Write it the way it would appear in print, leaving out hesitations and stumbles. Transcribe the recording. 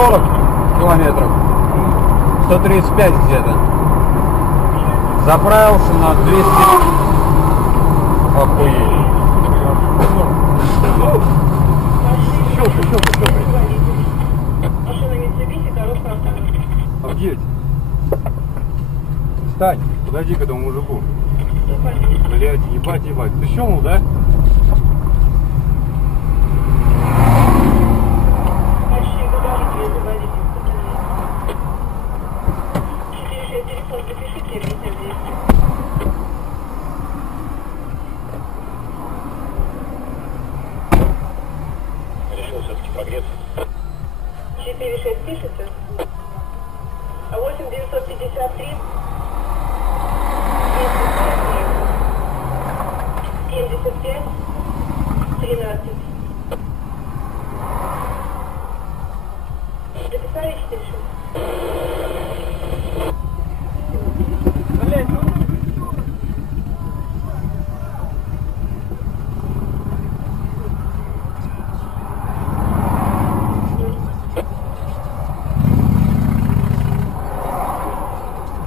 140 километров. 135 где-то. Заправился на 200. Охуеть. Щелкай. Машина Mitsubishi, коробка автомат. Объедь. Встань, подойди к этому мужику. Блять, ебать. Ты щелкнул, да? Большие багажники, это водитель. 46 телефон, запишите, я везде здесь. Решил все-таки погреться. 46 пишется?